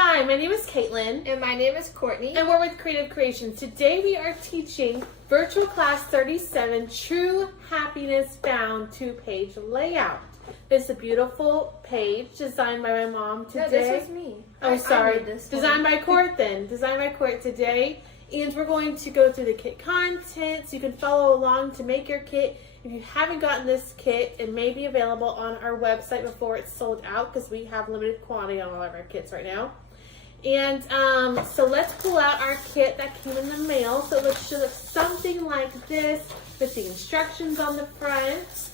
Hi, my name is Caitlin. And my name is Courtney. And we're with Creative Creations. Today we are teaching Virtual Class 37, True Happiness Found 2-page layout. This is a beautiful page designed by my mom today. No, this was me. Oh, sorry. I made this Designed one. by Court then. Designed by Court today. And we're going to go through the kit content so you can follow along to make your kit. If you haven't gotten this kit, it may be available on our website before it's sold out because we have limited quantity on all of our kits right now. And so let's pull out our kit that came in the mail. So it should look something like this with the instructions on the front.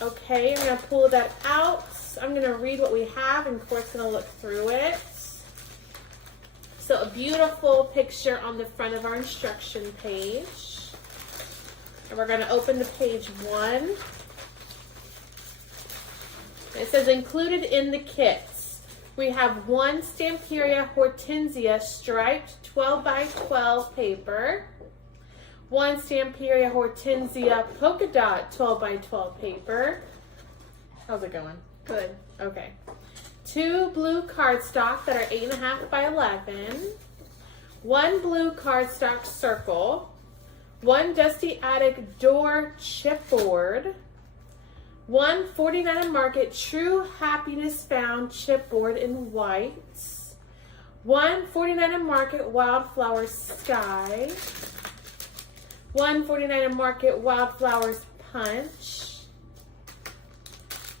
Okay, I'm going to pull that out. I'm going to read what we have and Court's going to look through it. So a beautiful picture on the front of our instruction page. And we're going to open to page 1. It says included in the kits, we have 1 Stamperia Hortensia striped 12 by 12 paper, 1 Stamperia Hortensia polka dot 12 by 12 paper. How's it going? Good. Okay. 2 blue cardstock that are 8.5 by 11, 1 blue cardstock circle, 1 Dusty Attic door chipboard, 1 49 and Market True Happiness Found chipboard in white, 1 49 and Market Wildflower Sky, 1 49 and Market Wildflowers Punch,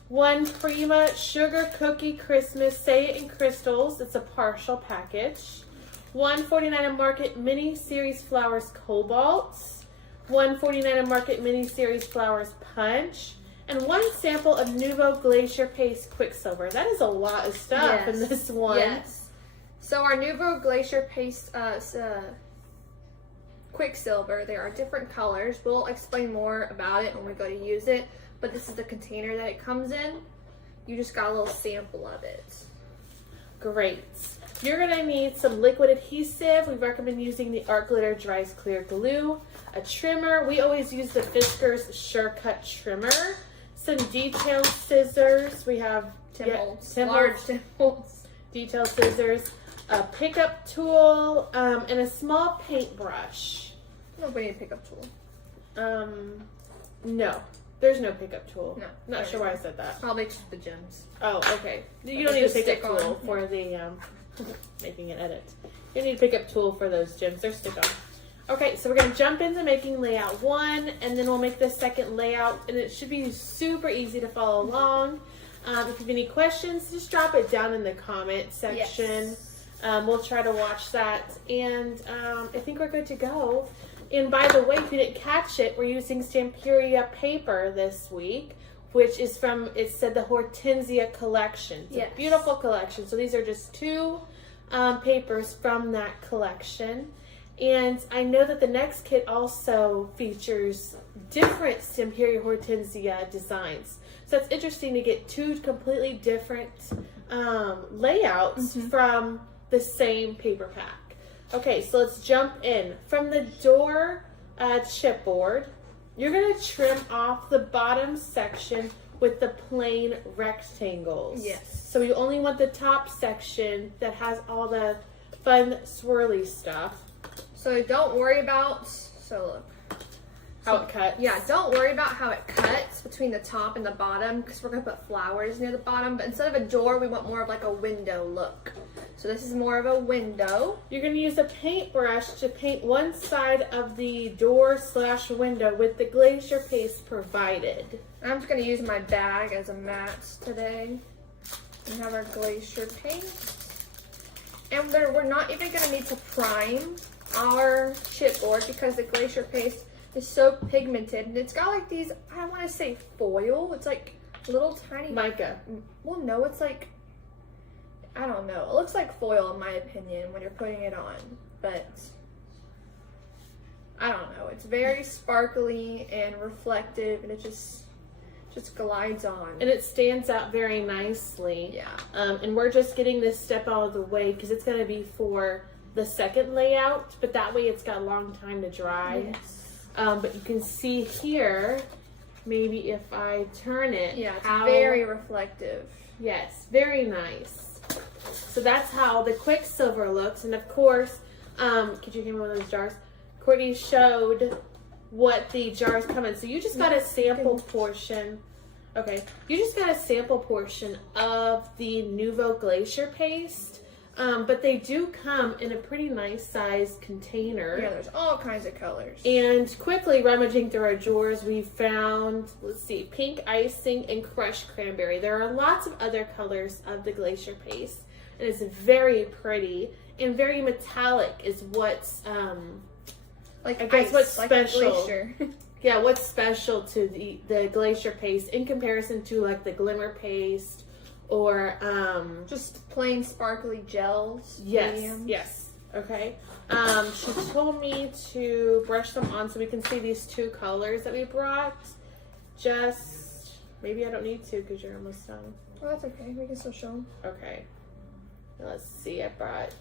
1 Prima Sugar Cookie Christmas Say It in Crystals. It's a partial package. 1 49 and Market Mini Series Flowers Cobalt. 1 49 and Market Mini Series Flowers Punch. And 1 sample of Nuvo Glacier Paste Quicksilver. That is a lot of stuff in this one. Yes. So our Nuvo Glacier Paste Quicksilver, there are different colors. We'll explain more about it when we go to use it. But this is the container that it comes in. You just got a little sample of it. Great. You're going to need some liquid adhesive. We recommend using the Art Glitter Dries Clear Glue. A trimmer. We always use the Fiskars Surecut trimmer. Some detail scissors. We have Timbals. Large timbals. Detail scissors. A pickup tool. And a small paintbrush. Nobody need a pickup tool. No. There's no pickup tool. No. Not sure why I said that. Probably just the gems. Oh, okay. You don't need a pickup tool for the making an edit. You need a pickup tool for those gems. They're stick-on. Okay, so we're going to jump into making layout 1, and then we'll make the second layout, and it should be super easy to follow along. If you have any questions, just drop it down in the comment section. Yes. We'll try to watch that, and I think we're good to go. And by the way, if you didn't catch it, we're using Stamperia paper this week, which is from, it said the Hortensia collection. It's a beautiful collection. So these are just 2 papers from that collection. And I know that the next kit also features different Stamperia Hortensia designs. So it's interesting to get 2 completely different layouts from the same paper pack. Okay, so let's jump in. From the door chipboard, you're going to trim off the bottom section with the plain rectangles. Yes. So you only want the top section that has all the fun swirly stuff. So don't worry about, how it cuts. Yeah, don't worry about how it cuts between the top and the bottom because we're going to put flowers near the bottom. But instead of a door, we want more of like a window look. So this is more of a window. You're going to use a paintbrush to paint one side of the door/window with the glacier paste provided. I'm just going to use my bag as a mat today. We have our glacier paint. And we're not even going to need to prime our chipboard because the glacier paste is so pigmented. And it's got like these, I don't want to say foil. It's like little tiny... Mica. Well, no, it's like... I don't know. It looks like foil in my opinion when you're putting it on, but I don't know. It's very sparkly and reflective, and it just glides on. And it stands out very nicely. Yeah. And we're just getting this step out of the way because it's going to be for the second layout, but that way it's got a long time to dry. Yes. But you can see here, maybe if I turn it. Yeah, it's very reflective. Yes, very nice. So that's how the Quicksilver looks. And of course, could you give me one of those jars? Courtney showed what the jars come in. So you just got a sample portion. Okay, you just got a sample portion of the Nouveau Glacier paste. But they do come in a pretty nice sized container. Yeah, there's all kinds of colors. And quickly rummaging through our drawers, we found, let's see, pink icing and crushed cranberry. There are lots of other colors of the glacier paste. And it's very pretty and very metallic is what's, like I guess ice, what's like special. A glacier. Yeah, what's special to the glacier paste in comparison to like the glimmer paste or just plain sparkly gels. yes, mediums. yes. Okay. She told me to brush them on so we can see these two colors that we brought. Just maybe I don't need to because you're almost done. Well, that's okay. We can still show them. Okay. Now let's see. I brought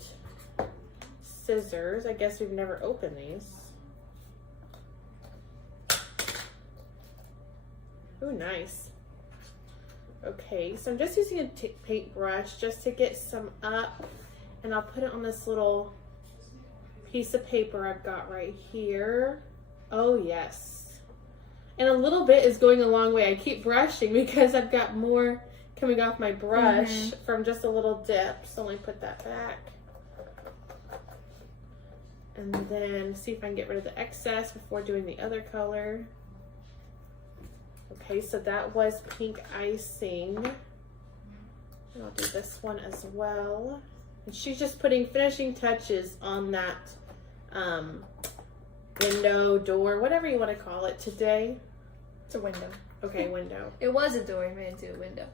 scissors. I guess we've never opened these. Ooh, nice. Okay, so I'm just using a paintbrush just to get some up, and I'll put it on this little piece of paper I've got right here. Oh, yes. And a little bit is going a long way. I keep brushing because I've got more coming off my brush from just a little dip. So let me put that back. And then see if I can get rid of the excess before doing the other color. Okay, so that was pink icing. And I'll do this one as well. And she's just putting finishing touches on that window, door, whatever you want to call it today. It's a window. Okay, window. It was a door, made into a window.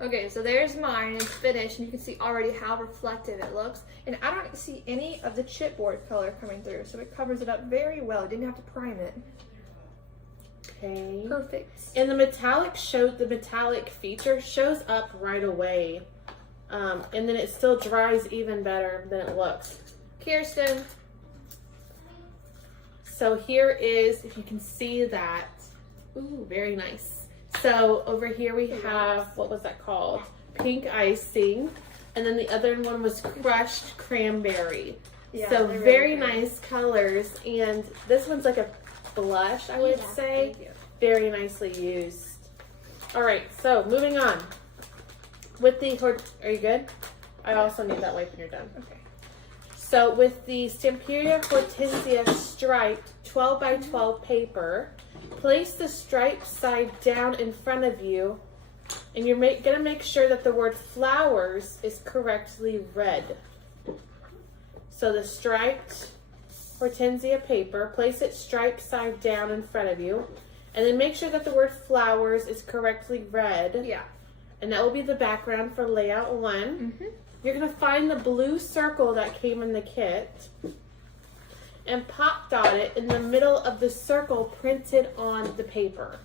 Okay, so there's mine. It's finished, and you can see already how reflective it looks. And I don't see any of the chipboard color coming through, so it covers it up very well. I didn't have to prime it. Okay. Perfect. And the metallic feature shows up right away. And then it still dries even better than it looks. Kirsten. So here is, if you can see that. Ooh, very nice. So over here we have, what was that called? Pink icing. And then the other one was crushed cranberry. Yeah, so really very good. nice colors. And this one's like a blush, I would say. Very nicely used. All right, so moving on. With the, are you good? I also need that wipe when you're done. Okay. So with the Stamperia Hortensia striped 12 by 12 paper, place the stripe side down in front of you, and you're gonna make sure that the word flowers is correctly read. So the striped Hortensia paper, place it striped side down in front of you, and then make sure that the word flowers is correctly read. Yeah. And that will be the background for layout 1. You're going to find the blue circle that came in the kit and pop dot it in the middle of the circle printed on the paper.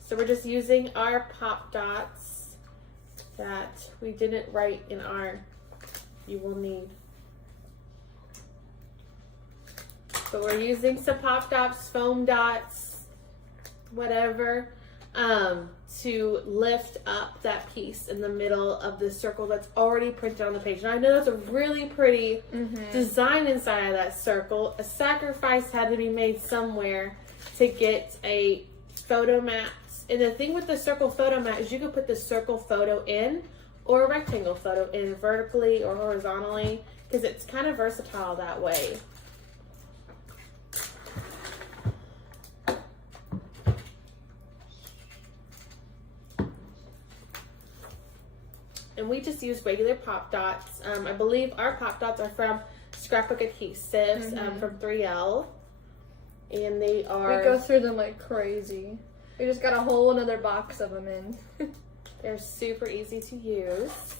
So we're just using our pop dots that we didn't write in our you will need. But we're using some pop dots, foam dots, whatever, to lift up that piece in the middle of the circle that's already printed on the page. And I know that's a really pretty design inside of that circle. A sacrifice had to be made somewhere to get a photo mat. And the thing with the circle photo mat is you can put the circle photo in or a rectangle photo in vertically or horizontally because it's kind of versatile that way. And we just use regular pop dots. I believe our pop dots are from Scrapbook Adhesives from 3L. And they are... We go through them like crazy. We just got a whole another box of them in. They're super easy to use.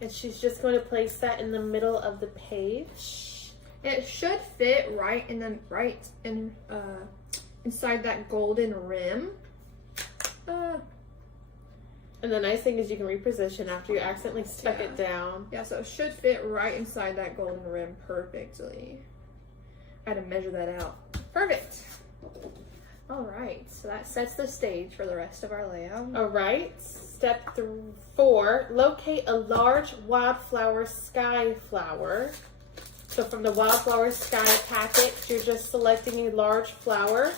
And she's just going to place that in the middle of the page. It should fit right inside that golden rim. And the nice thing is you can reposition after you accidentally stuck it down. Yeah, so it should fit right inside that golden rim perfectly. I had to measure that out. Perfect. All right, so that sets the stage for the rest of our layout. All right, step 4, locate a large Wildflower sky flower. So from the Wildflower sky packet, you're just selecting a large flower.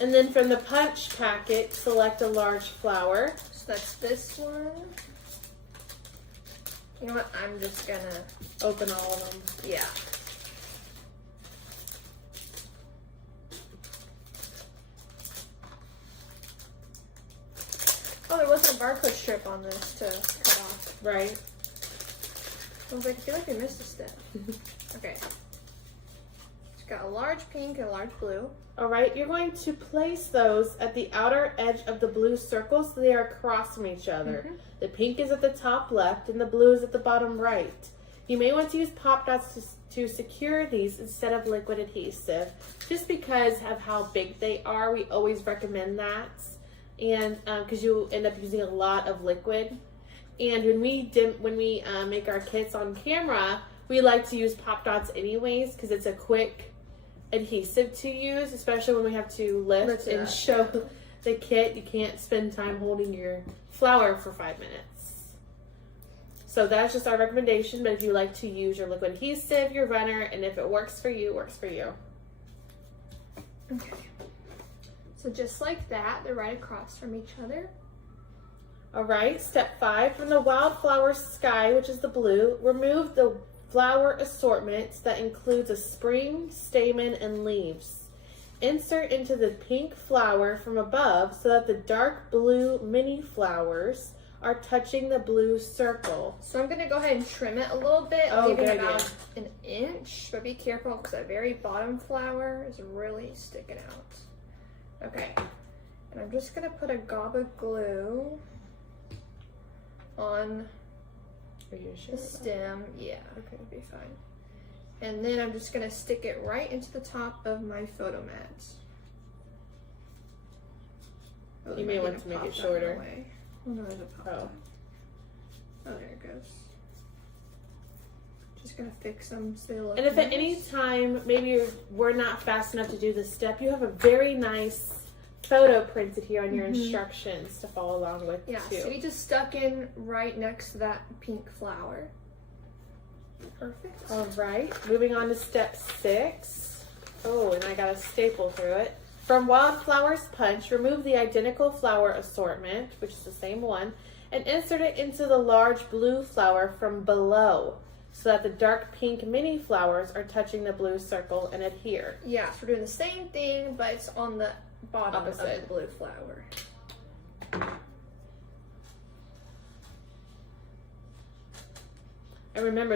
And then from the punch packet, select a large flower. So that's this one. You know what, I'm just gonna Open all of them. yeah. Oh, there wasn't a barcode strip on this to cut off. Right. I was like, I feel like I missed a step. Okay. It's got a large pink and a large blue. All right, you're going to place those at the outer edge of the blue circle so they are across from each other. Mhm. The pink is at the top left and the blue is at the bottom right. You may want to use pop dots to secure these instead of liquid adhesive. Just because of how big they are, we always recommend that. And because you end up using a lot of liquid. And when we make our kits on camera, we like to use pop dots anyways because it's a quick adhesive to use, especially when we have to lift and show the kit. You can't spend time holding your flower for 5 minutes. So that's just our recommendation, but if you like to use your liquid adhesive, your runner, and if it works for you, it works for you. Okay. So just like that, they're right across from each other. All right, step 5, from the Wildflower sky, which is the blue, remove the flower assortment that includes a spring, stamen, and leaves. Insert into the pink flower from above so that the dark blue mini flowers are touching the blue circle. So I'm gonna go ahead and trim it a little bit, Oh, leaving good about idea. 1 inch, but be careful because that very bottom flower is really sticking out. Okay, and I'm just gonna put a gob of glue on Are you sure? the stem. Yeah, Okay. it'll be fine. And then I'm just gonna stick it right into the top of my photo mat. Oh, You there may might want be a to make it pop dot shorter. in the way. Oh no, there's a pop Oh. dot. Oh, there it goes. Just gonna fix them so they look And if at nice. any time maybe we're not fast enough to do this step, you have a very nice photo printed here on your instructions to follow along with Yeah, too. so we just stuck in right next to that pink flower. Perfect. All right, moving on to step 6. Oh, and I got a staple through it. From Wildflower's punch, remove the identical flower assortment, which is the same one, and insert it into the large blue flower from below so that the dark pink mini flowers are touching the blue circle and adhere. Yeah, so we're doing the same thing, but it's on the bottom of Opposite. the blue flower. And remember,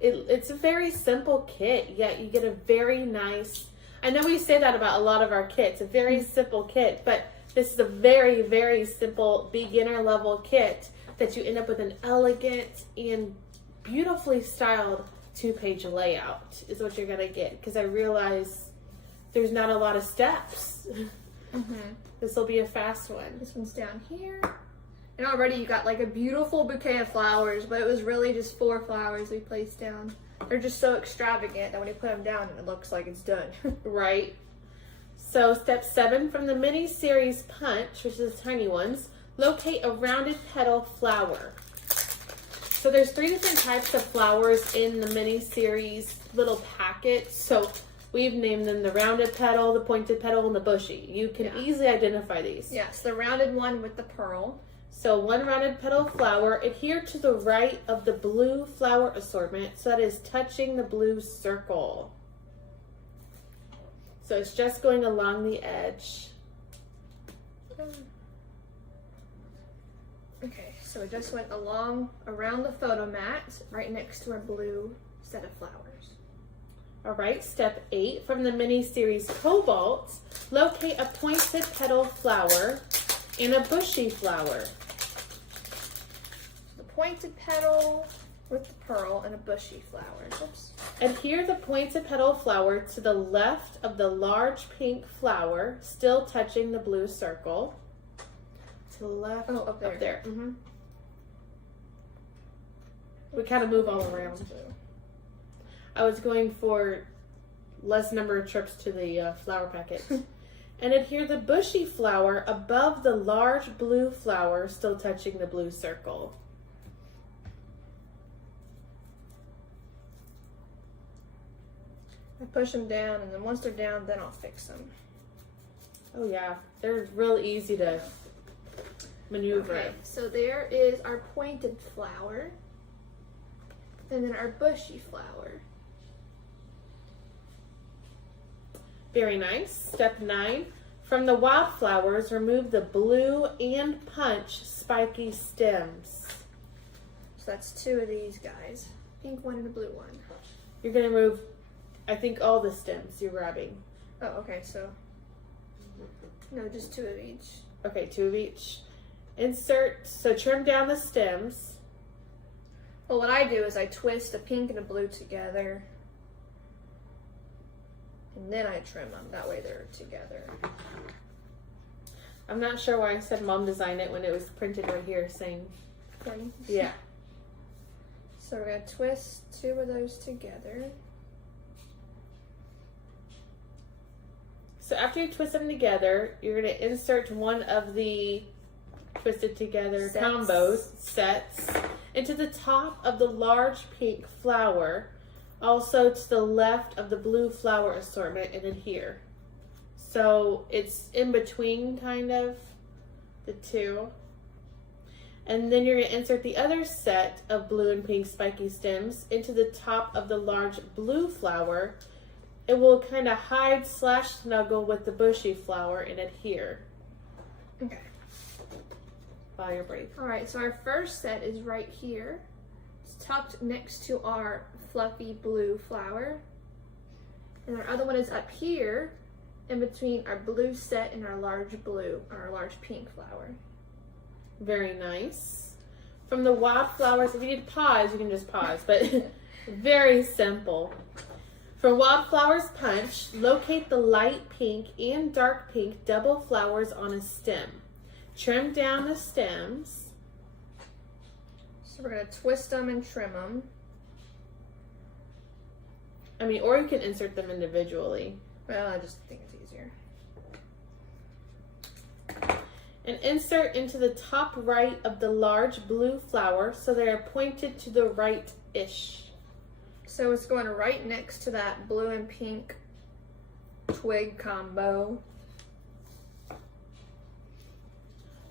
it's a very simple kit, yet you get a very nice, I know we say that about a lot of our kits, a very simple kit, but this is a very, very simple beginner level kit that you end up with an elegant and beautifully styled 2-page layout is what you're gonna get, because I realize there's not a lot of steps. This will be a fast one. This one's down here. And already you got like a beautiful bouquet of flowers, but it was really just 4 flowers we placed down. They're just so extravagant that when you put them down, it looks like it's done. Right. So step 7, from the mini series punch, which is the tiny ones, locate a rounded petal flower. So there's 3 different types of flowers in the mini series little packet. So we've named them the rounded petal, the pointed petal, and the bushy. You can easily identify these. Yes, the rounded one with the pearl. So one rounded petal flower, adhere to the right of the blue flower assortment so that it is touching the blue circle. So it's just going along the edge. Okay, so we just went around the photo mat, right next to our blue set of flowers. All right, step 8, from the mini series Cobalt, locate a pointed petal flower and a bushy flower. The pointed petal with the pearl and a bushy flower. Oops. Adhere the pointed petal flower to the left of the large pink flower, still touching the blue circle. To the left. Oh, up there. Up there. We kind of move all around. I was going for less number of trips to the flower packet. And adhere the bushy flower above the large blue flower, still touching the blue circle. I push them down, and then once they're down, then I'll fix them. Oh yeah, they're real easy to maneuver. Okay, so there is our pointed flower, and then our bushy flower. Very nice. Step 9. From the wildflowers, remove the blue and punch spiky stems. So that's 2 of these guys. Pink one and a blue one. You're going to remove, I think, all the stems you're grabbing. Oh, okay, so no, just 2 of each. Okay, 2 of each. Insert, so trim down the stems. Well, what I do is I twist a pink and a blue together, and then I trim them. That way they're together. I'm not sure why I said Mom designed it when it was printed right here saying, Okay. yeah. So we're going to twist 2 of those together. So after you twist them together, you're going to insert one of the twisted together combos, sets, into the top of the large pink flower, also to the left of the blue flower assortment, and adhere. So it's in between kind of the 2. And then you're going to insert the other set of blue and pink spiky stems into the top of the large blue flower. It will kind of hide / snuggle with the bushy flower and adhere. Okay. While you're brave. All right, so our first set is right here. It's tucked next to our fluffy blue flower. And our other one is up here in between our blue set and our large blue, or our large pink flower. Very nice. From the wildflowers, if you need to pause, you can just pause, but very simple. From Wildflower's Punch, locate the light pink and dark pink double flowers on a stem. Trim down the stems. So we're going to twist them and trim them. I mean, or you can insert them individually. Well, I just think it's easier. And insert into the top right of the large blue flower so they are pointed to the right-ish. So it's going right next to that blue and pink twig combo.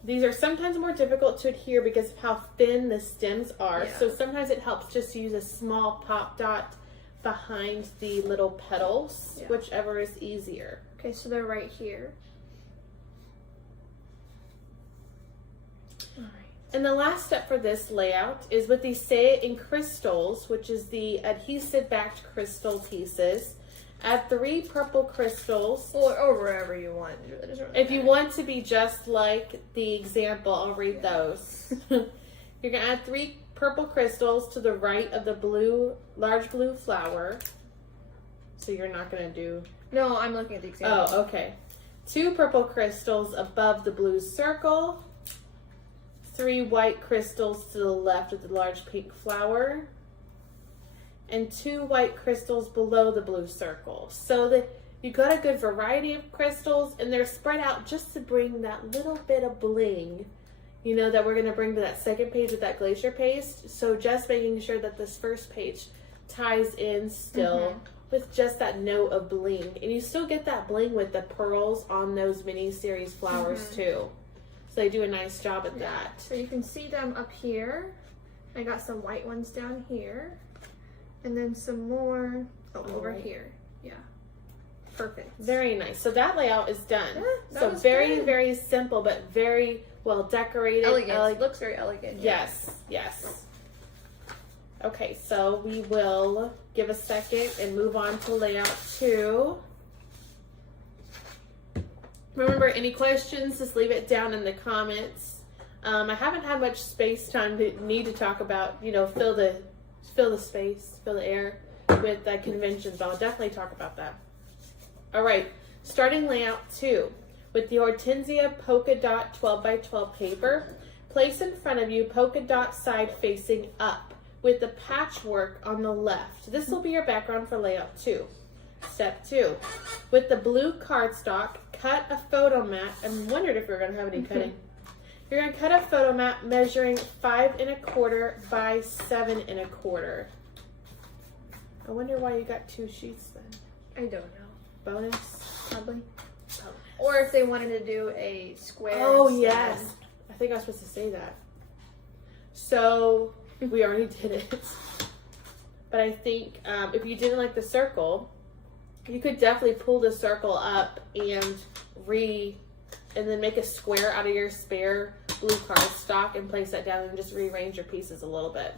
These are sometimes more difficult to adhere because of how thin the stems are. Yeah. So sometimes it helps just to use a small pop dot behind the little petals, Yeah. whichever is easier. Okay, so they're right here. All right. And the last step for this layout is with the Say It in Crystals, which is the adhesive backed crystal pieces. Add 3 purple crystals. Or wherever you want. It really doesn't really If you matter. want to be just like the example, I'll read those. You're going to add 3 purple crystals to the right of the large blue flower. So you're not going to do... No, I'm looking at the example. Oh, okay. 2 purple crystals above the blue circle. 3 white crystals to the left of the large pink flower. And 2 white crystals below the blue circle. So that you got a good variety of crystals, and they're spread out just to bring that little bit of bling, you know, that we're going to bring to that second page with that glacier paste. So just making sure that this first page ties in still with just that note of bling. And you still get that bling with the pearls on those mini series flowers too. So they do a nice job at that. So you can see them up here. I got some white ones down here. And then some more over here. Yeah. Perfect. Very nice. So that layout is done. Yeah, that so was very, good. very simple, but very well decorated. Elegant. Looks very elegant. Yes, yes. Okay, so we will give a second and move on to layout 2. Remember, any questions, just leave it down in the comments. I haven't had much space time to need to talk about, you know, fill the space, fill the air with conventions, but I'll definitely talk about that. All right, starting layout 2 with the Hortensia polka dot 12 by 12 paper. Place in front of you polka dot side facing up with the patchwork on the left. This will be your background for layout 2. Step 2, with the blue cardstock, cut a photo mat. I wondered if we were going to have any cutting. You're going to cut a photo mat measuring 5 1/4 by 7 1/4. I wonder why you got 2 sheets then. I don't know. Bonus? Probably. Or if they wanted to do a square. Oh, instead. yes. I think I was supposed to say that. So, we already did it. But I think if you didn't like the circle, you could definitely pull the circle up and then make a square out of your spare blue cardstock and place that down and just rearrange your pieces a little bit.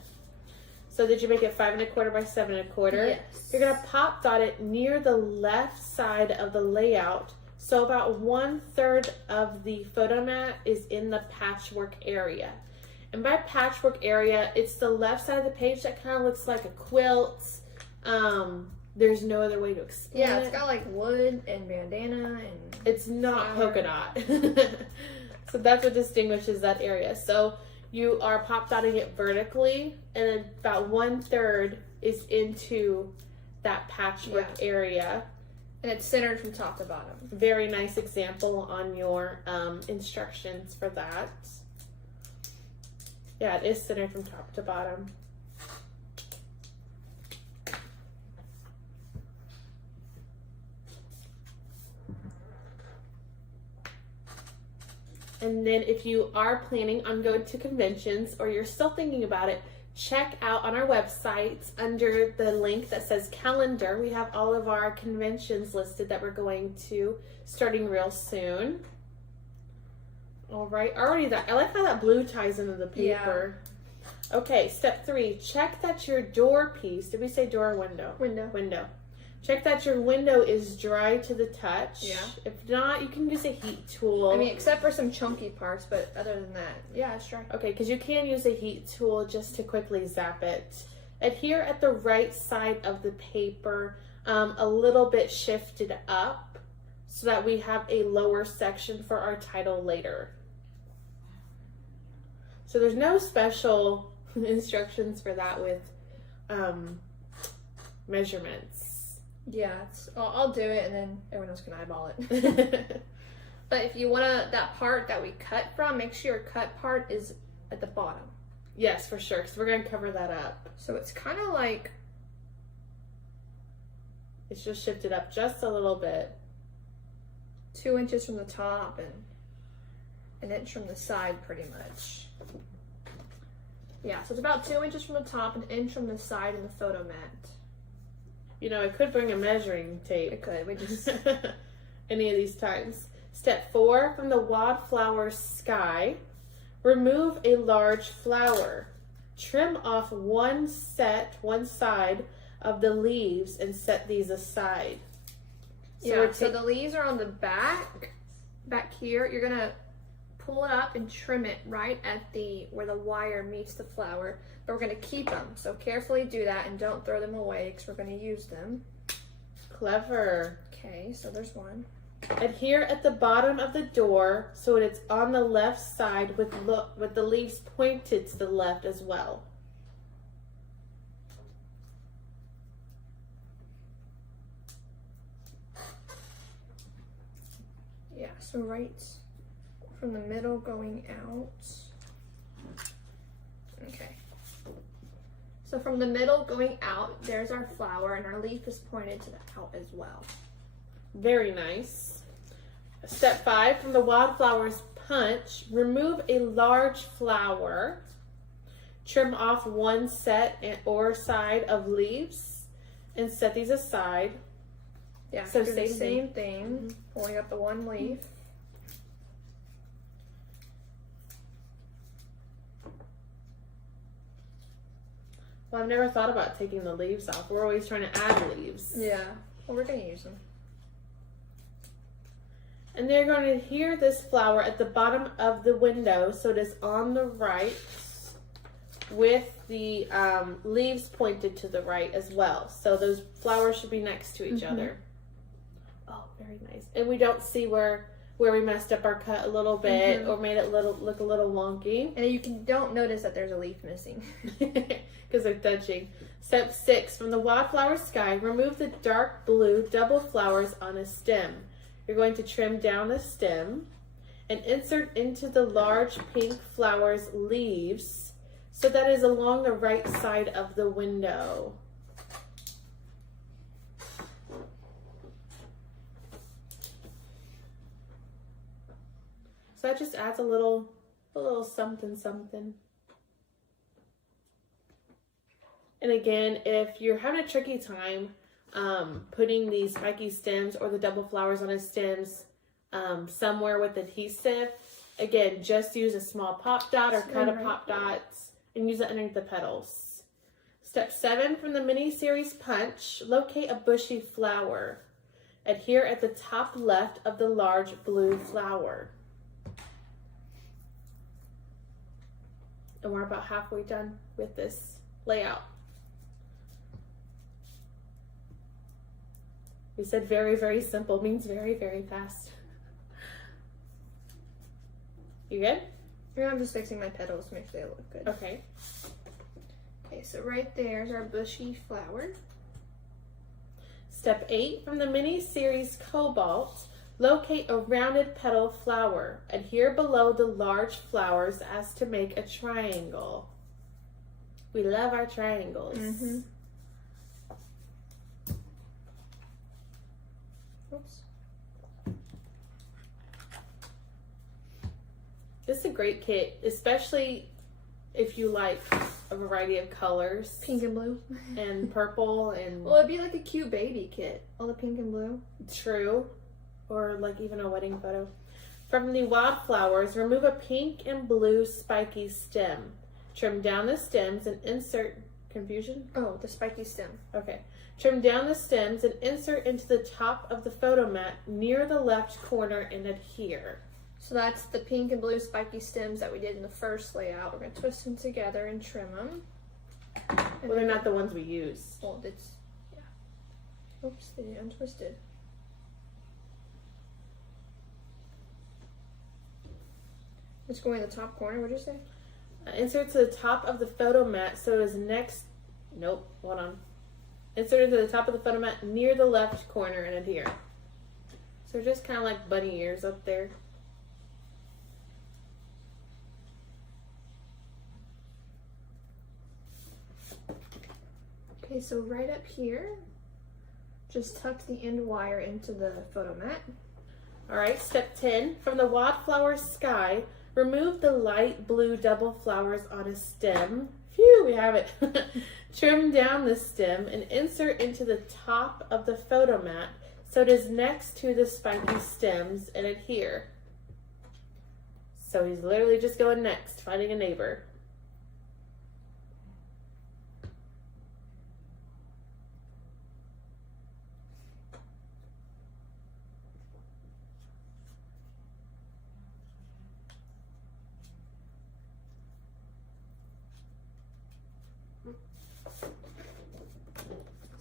So did you make it 5 1/4 by 7 1/4? Yes. You're gonna pop dot it near the left side of the layout. So about 1/3 of the photo mat is in the patchwork area. And by patchwork area, it's the left side of the page that kind of looks like a quilt. There's no other way to explain it. Yeah, it's got like wood and bandana and... It's not polka dot. So that's what distinguishes that area. So you are pop dotting it vertically, and then about 1/3 is into that patchwork area. And it's centered from top to bottom. Very nice example on your instructions for that. Yeah, it is centered from top to bottom. And then if you are planning on going to conventions or you're still thinking about it, check out on our website under the link that says calendar. We have all of our conventions listed that we're going to starting real soon. All right, already I like how that blue ties into the paper. Yeah. Okay, step 3, check that your door piece, did we say door or window? Window. Check that your window is dry to the touch. Yeah. If not, you can use a heat tool. I mean, except for some chunky parts, but other than that, yeah, it's dry. Okay, because you can use a heat tool just to quickly zap it. Adhere at the right side of the paper, a little bit shifted up, so that we have a lower section for our title later. So there's no special instructions for that with measurements. Yeah, I'll do it and then everyone else can eyeball it. But if you want that part that we cut from, make sure your cut part is at the bottom. Yes, for sure, because we're going to cover that up. So it's kind of like... It's just shifted up just a little bit. 2 inches from the top and an inch from the side, pretty much. Yeah, so it's about 2 inches from the top, an inch from the side in the photo mat. You know, I could bring a measuring tape. It could. We just... Any of these times. Step 4, from the Wildflower sky, remove a large flower. Trim off one side of the leaves and set these aside. So the leaves are on the back here. You're gonna pull it up and trim it right at where the wire meets the flower. But we're gonna keep them, so carefully do that and don't throw them away because we're gonna use them. Clever. Okay, so there's one. Adhere at the bottom of the door so it's on the left side with the leaves pointed to the left as well. Yeah, so right from the middle going out. Okay. So from the middle going out, there's our flower, and our leaf is pointed to the out as well. Very nice. Step 5, from the Wildflower's punch, remove a large flower. Trim off one set or side of leaves and set these aside. Yeah, so do the same thing. Mm-hmm. Pulling up the one leaf. Well, I've never thought about taking the leaves off. We're always trying to add leaves. Yeah, well, we're going to use them. And they're going to adhere this flower at the bottom of the window so it is on the right with the leaves pointed to the right as well. So those flowers should be next to each other. Oh, very nice. And we don't see where where we messed up our cut a little bit or made it look a little wonky. And you don't notice that there's a leaf missing. Because they're touching. Step 6, from the Wildflower sky, remove the dark blue double flowers on a stem. You're going to trim down the stem and insert into the large pink flowers leaves so that is along the right side of the window. So that just adds a little something something. And again, if you're having a tricky time putting these spiky stems or the double flowers on his stems somewhere with adhesive, again, just use a small pop dot or cut a pop dots and use it underneath the petals. Step 7, from the mini-series punch, locate a bushy flower. Adhere at the top left of the large blue flower. And we're about halfway done with this layout. We said very, very simple means very, very fast. You good? Yeah, I'm just fixing my petals to make sure they look good. Okay. Okay, so right there's our bushy flower. Step 8, from the mini-series Cobalt, locate a rounded petal flower. Adhere below the large flowers as to make a triangle. We love our triangles. Oops. This is a great kit, especially if you like a variety of colors. Pink and blue. And purple and... Well, it'd be like a cute baby kit. All the pink and blue. True. Or like even a wedding photo. From the Wildflowers, remove a pink and blue spiky stem. Trim down the stems and insert... Confusion? Oh, the spiky stem. Okay. Trim down the stems and insert into the top of the photo mat near the left corner and adhere. So that's the pink and blue spiky stems that we did in the first layout. We're going to twist them together and trim them. Well, they're not the ones we used. Well, it's... Yeah. Oops, they untwisted. It's going to the top corner, what'd you say? Insert to the top of the photo mat so it is next... Nope, hold on. Insert into the top of the photo mat near the left corner and adhere. So just kind of like bunny ears up there. Okay, so right up here, just tuck the end wire into the photo mat. Alright, step 10. From the Wildflower sky, remove the light blue double flowers on a stem. Phew, we have it. Trim down the stem and insert into the top of the photo mat so it is next to the spiky stems and adhere. So he's literally just going next, finding a neighbor.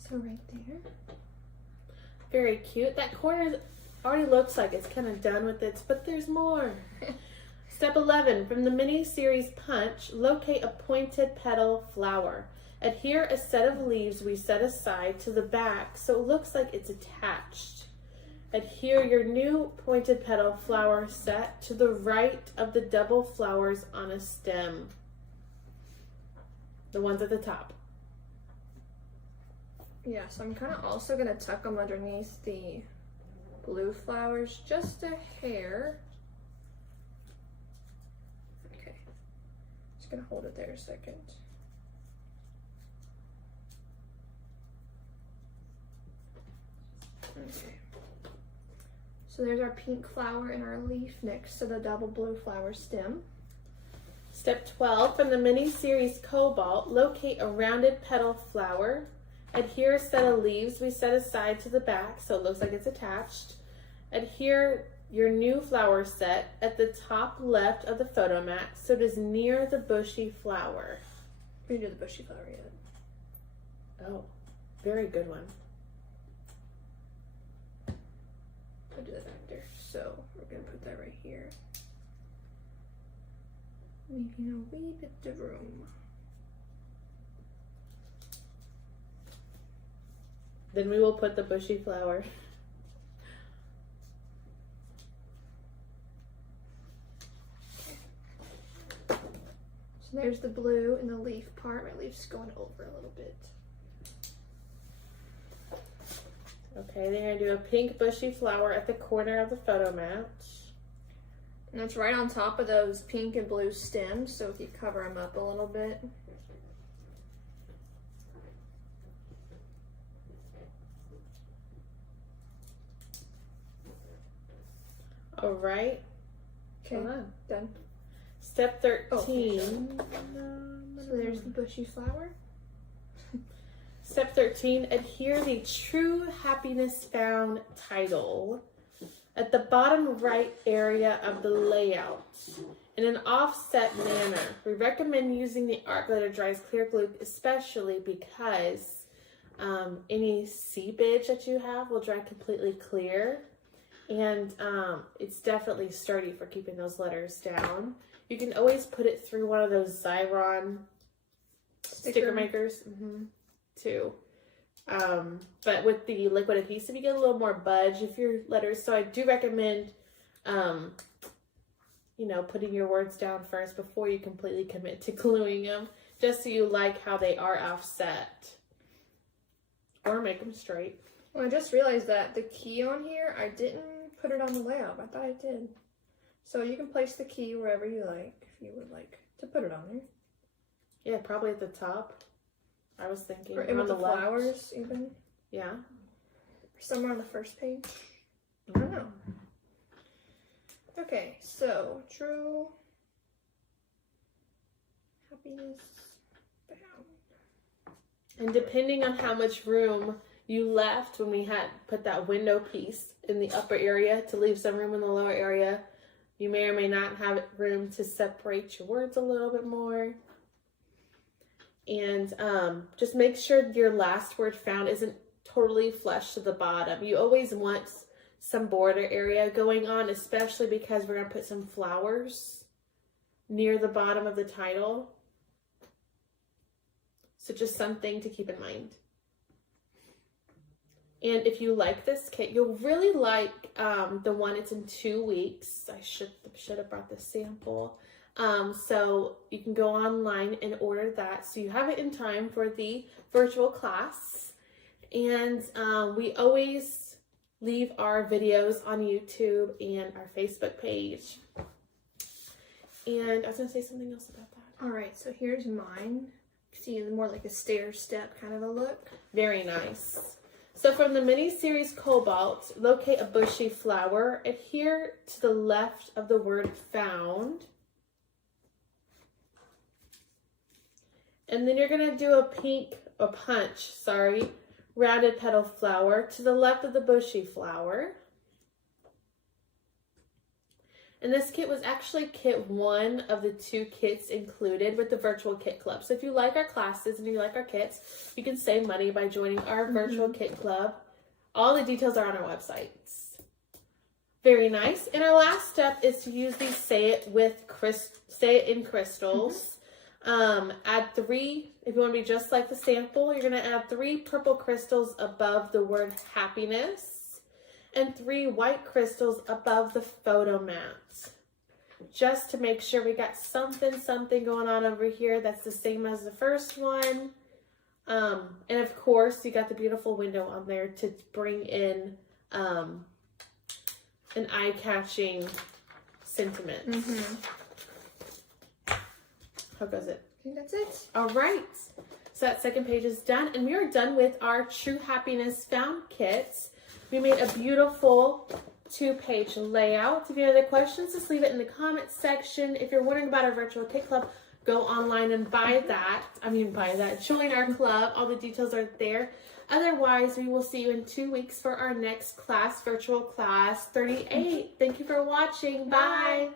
So right there. Very cute. That corner already looks like it's kind of done with it, but there's more. Step 11. From the mini-series Punch, locate a pointed petal flower. Adhere a set of leaves we set aside to the back so it looks like it's attached. Adhere your new pointed petal flower set to the right of the double flowers on a stem. The ones at the top. Yeah, so I'm kind of also going to tuck them underneath the blue flowers just a hair. Okay, just going to hold it there a second. Okay, so there's our pink flower and our leaf next to the double blue flower stem. Step 12, from the mini-series Cobalt, locate a rounded petal flower. Adhere a set of leaves we set aside to the back so it looks like it's attached. Adhere your new flower set at the top left of the photo mat so it is near the bushy flower. We didn't do the bushy flower yet. Oh, very good one. I'll do that after. So we're gonna put that right here. Leaving a wee bit of room. Then we will put the bushy flower. So there's the blue and the leaf part. My leaf's going over a little bit. Okay, then you're gonna do a pink bushy flower at the corner of the photo mat. And it's right on top of those pink and blue stems, so if you cover them up a little bit. All right. Okay, done. Step 13. So there's the bushy flower. Step 13, adhere the True Happiness Found title at the bottom right area of the layout in an offset manner. We recommend using the art glue that dries clear glue, especially because any seepage that you have will dry completely clear. And it's definitely sturdy for keeping those letters down. You can always put it through one of those Xyron sticker makers too. But with the liquid adhesive, you get a little more budge if your letters. So I do recommend, you know, putting your words down first before you completely commit to gluing them, just so you like how they are offset. Or make them straight. Well, I just realized that the key on here, I didn't put it on the layout. I thought I did. So you can place the key wherever you like, if you would like to put it on there. Yeah, probably at the top. I was thinking. Or with the flowers, even. Yeah. Or somewhere on the first page. I don't know. Okay, so True Happiness Found. And depending on how much room you left when we had put that window piece in the upper area to leave some room in the lower area, you may or may not have room to separate your words a little bit more. And just make sure your last word found isn't totally flush to the bottom. You always want some border area going on, especially because we're going to put some flowers near the bottom of the title. So just something to keep in mind. And if you like this kit, you'll really like the one. It's in 2 weeks. I should have brought the sample. So you can go online and order that, so you have it in time for the virtual class. And we always leave our videos on YouTube and our Facebook page. And I was going to say something else about that. All right, so here's mine. See, more like a stair step kind of a look. Very nice. So from the mini-series Cobalt, locate a bushy flower. Adhere to the left of the word found. And then you're going to do a punch, rounded petal flower to the left of the bushy flower. And this kit was actually kit 1 of the 2 kits included with the virtual kit club. So if you like our classes and you like our kits, you can save money by joining our virtual kit club. All the details are on our websites. Very nice. And our last step is to use these Say It in crystals. Add 3, if you want to be just like the sample, you're going to add 3 purple crystals above the word happiness and 3 white crystals above the photo mat. Just to make sure we got something going on over here that's the same as the first one. And of course, you got the beautiful window on there to bring in an eye-catching sentiment. How goes it? I think that's it. All right. So that second page is done. And we are done with our True Happiness Found kit. We made a beautiful 2-page layout. If you have any questions, just leave it in the comments section. If you're wondering about our virtual kit club, go online and buy that. Join our club. All the details are there. Otherwise, we will see you in 2 weeks for our next class, virtual class 38. Thank you for watching. Bye.